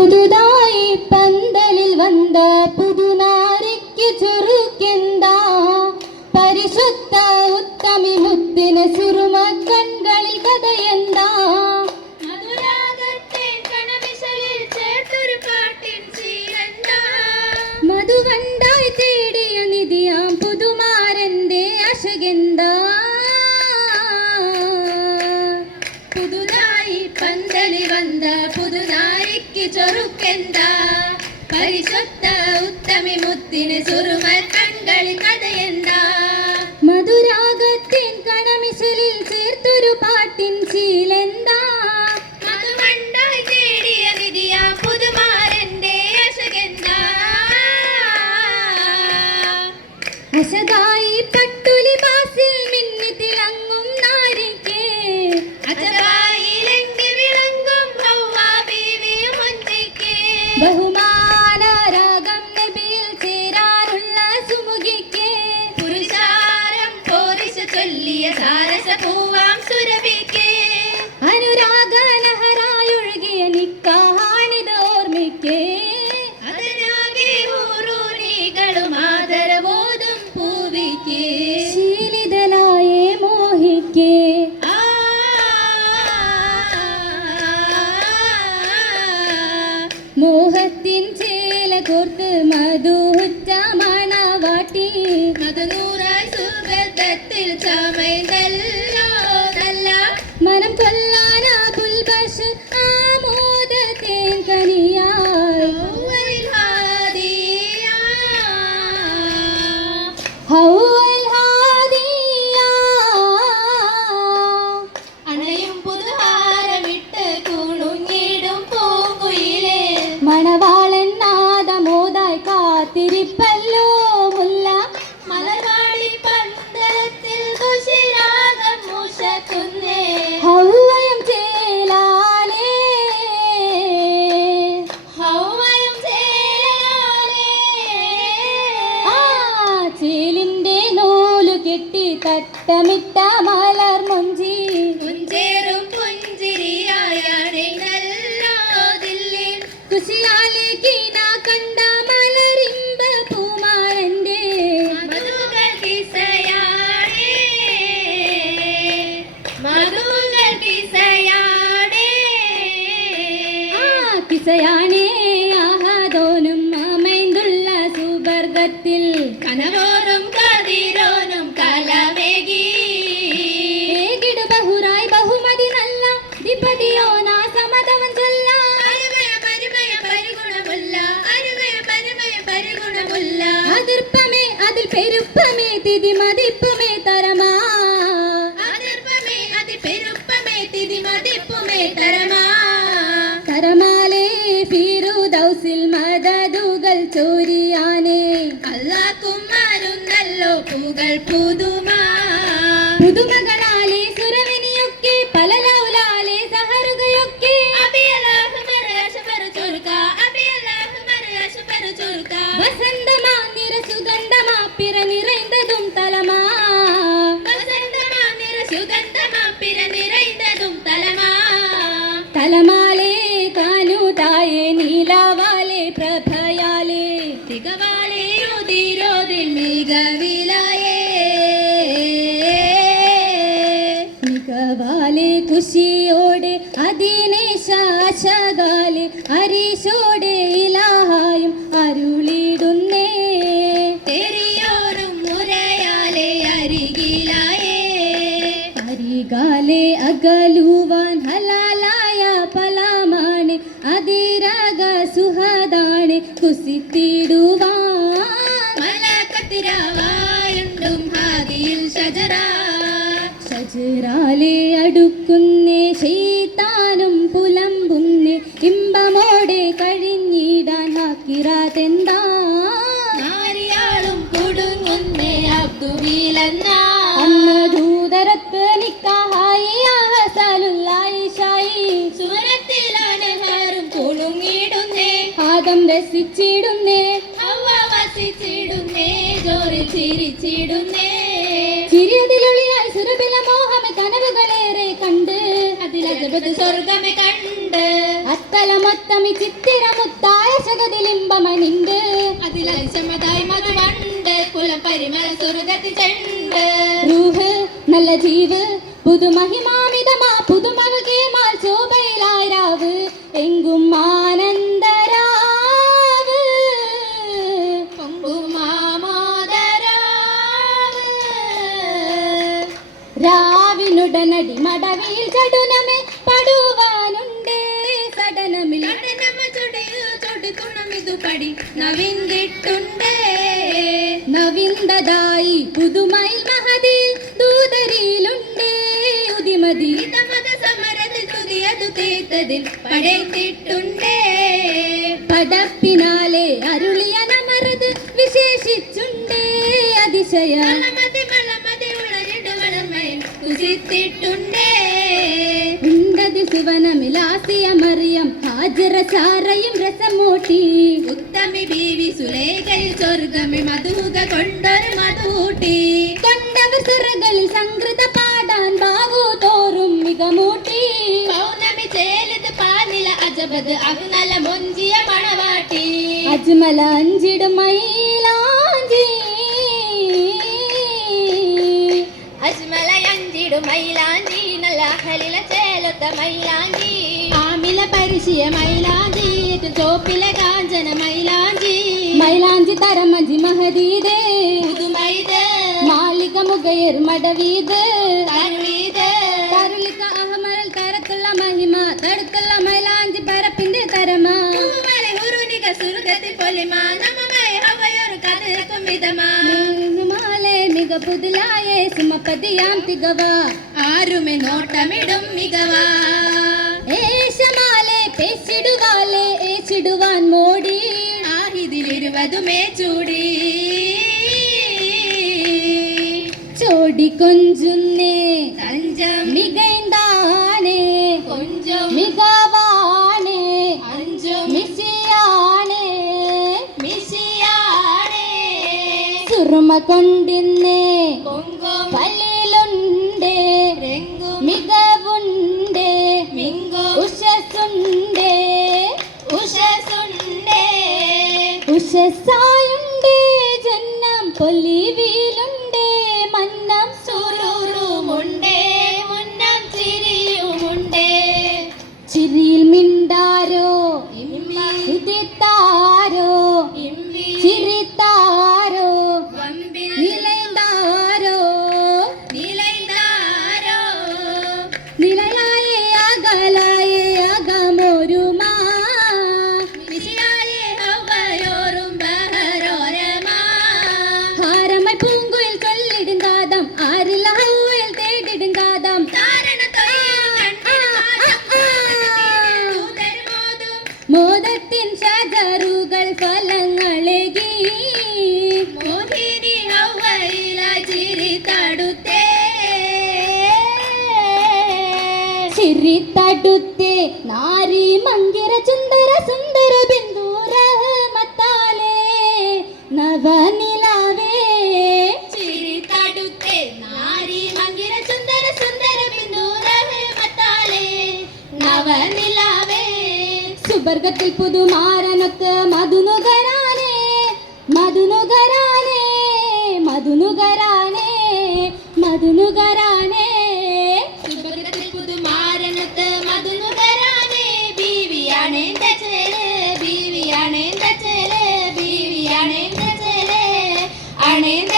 പുതുതായി പന്തലിൽ വന്ന പുതുനാരിക്ക് ചുരുക്കെന്ത പരിശുദ്ധ ഉത്തമി മുത്തിന് സുറുമ കൺകളിൽ കഥയെന്താ നോക്കി ചൊറുക്കെന്ത? പരിശുദ്ധ ഉത്തമി മുത്തിന് സുറുമർ കൺകളി കഥയെന്താ? Yes, I. கட்டமிட்ட அதில் பெருப்பமே திதி மதிப்புமே தரமா அதிர்ப்பமே அதில் பெருப்பமே திதி மதிப்புமே தரமா ഷജറയും ഷജറ ഷജറാലെ അടുക്കുന്നേ ശൈത്താനും പുലമ്പുന്നേ ഇമ്പമോടെ കഴിഞ്ഞിടാൻ ഹാക്കിറാതെന്താ? ആരിയാളും കുടുങ്ങുന്നേ അബ്ദുവീലെന്ന? അന്ന് ദൂതരത്ത് നിക്കാഹായി ആഹസാലുല്ലായിഷായി സുവനത്തിലാണ് ഹാരും കുളുങ്ങിടുന്നേ ആദം രസിച്ചിടുന്നേ. അവ വസിച്ചിടുന്നേ ജോറി ചിരിച്ചിടുന്നേ. ചിരിയതിലൊളിയായി നല്ല ജീവ്. പുതുമഹിമാ പടി. നവിന്തിട്ടുണ്ട് നവിന്ദതായി പുതുമൈ മഹതിയിൽ ദൂതരിയിലുണ്ട് ഉദിമതി. തമത സമരത്തിൽ തുതിയതു തീർത്തതിൽ പടയത്തിട്ടുണ്ട്. പടപ്പിനാലെ അരുളിയ നമറത് വിശേഷിച്ചുണ്ട്. അതിശയ ഉണ്ടതി സുവനമിലാസിയ മറിയം వజ్ర చారయం రసమూటి ఉత్తమి బీవి సులేఖై స్వర్గమి మధుగ కొండరు మధూటి కొండవ సురగలి సంగృత పాడాన్ బావు తోరుం మిగమూటి పౌనమి చేలిదు పానిల అజబదు అవునల మొంజియ మణవాటి అజ్మల అంజిడుమై ಬಿಡು ಮೈಲಾಂಜಿ ನಲ್ಲ ಹಲಿಲ ಚೇಲುತ್ತ ಮೈಲಾಂಜಿ ಆಮಿಲ ಪರಿಶಿಯ ಮೈಲಾಂಜಿ ಜೋಪಿಲ ಗಾಂಜನ ಮೈಲಾಂಜಿ ಮೈಲಾಂಜಿ ತರ ಮಜಿ ಮಹದೀದೆ புதுமைது மாளிக முகையர் மடவீது தருளீது தருளிக்க அகமரல் தரத்துள்ள மகிமா தட തികവ ആരുമെ നോട്ടമിടും മികവാ. ഏഷമാലെ പേച്ചിടുവാലെ ഏച്ചിടുവാൻ മോടി. ആഹിതിലിരുവതുമേ ചൂടി. ചോടി കൊഞ്ചുന്നേ തഞ്ചം. മികൈന്താനേ കൊഞ്ചും. മികവാണേ. അഞ്ചും. മിസിയാണേ. മിശിയാണേ സുറുമ കൊണ്ടിന്നേ. ജന്നം പൊലിവിയിലുണ്ടേ ചിരി തടുത്തേ നാരി മങ്കിര ചുന്ദര സുന്ദര ബിന്ദൂര മത്താലേ നവനിലാവേ. ചിരി നാരി സുന്ദര സുവർഗത്തിൽ പുതുമാരനൊത്ത് മധുനുകരാനേ മധുനുകരാനേ മധുനുകരാനേ മധുനുകരാനേ Amen.